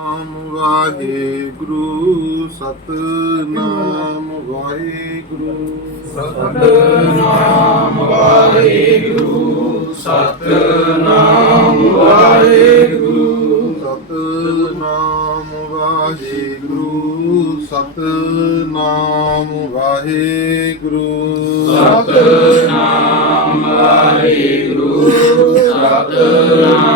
नाम वाहे गुरु सतनाम वाहे गुरु सतनाम वाहे गुरु सतनाम वाहे गुरु सतनाम वाहे गुरु सतनाम वाहे गुरु सतनाम वाहे गुरु सतनाम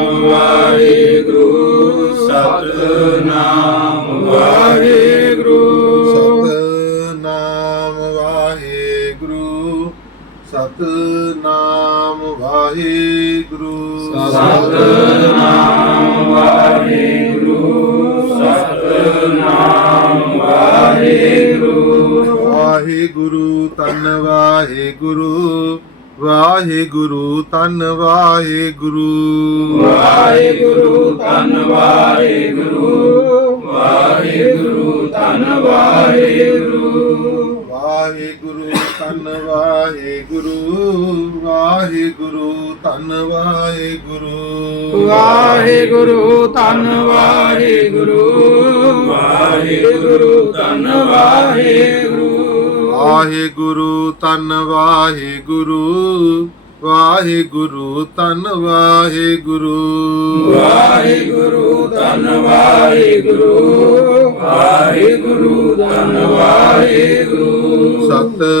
ਨਾਮ ਗੁਰੂ ਸਤ ਨਾਮ ਗੁਰੂ ਸਤ ਨਾਮ ਗੁਰੂ ਸਤ ਨਾਮ ਗੁਰੂ ਵਾਹਿਗੁਰੂ ਗੁਰੂ ਤਨ ਗੁਰੂ ਵਾਹਿਗੁਰੂ ਗੁਰੂ ਤਨ ਗੁਰੂ ਵਾਹਿਗੁਰੂ ਗੁਰੂ ਤਨ ਗੁਰੂ ਵਾਹਿਗੁਰੂ ਗੁਰੂ ਤਨ ਵਾਹਿਗੁਰੂ ਧੰਨ ਵਾਹਿਗੁਰੂ ਵਾਹਿਗੁਰੂ ਧੰਨ ਗੁਰੂ ਵਾਹਿਗੁਰੂ ਧੰਨ ਗੁਰੂ ਵਾਹਿਗੁਰੂ ਧੰਨ ਵਾਹਿਗੁਰੂ ਵਾਹਿਗੁਰੂ ਧੰਨ ਵਾਹਿਗੁਰੂ ਵਾਹਿਗੁਰੂ ਧੰਨ ਵਾਹਿਗੁਰੂ ਵਾਹਿਗੁਰੂ ਧੰਨ ਗੁਰੂ ਵਾਹਿਗੁਰੂ ਧੰਨ ਵਾਹਿਗੁਰੂ ਸਤਿ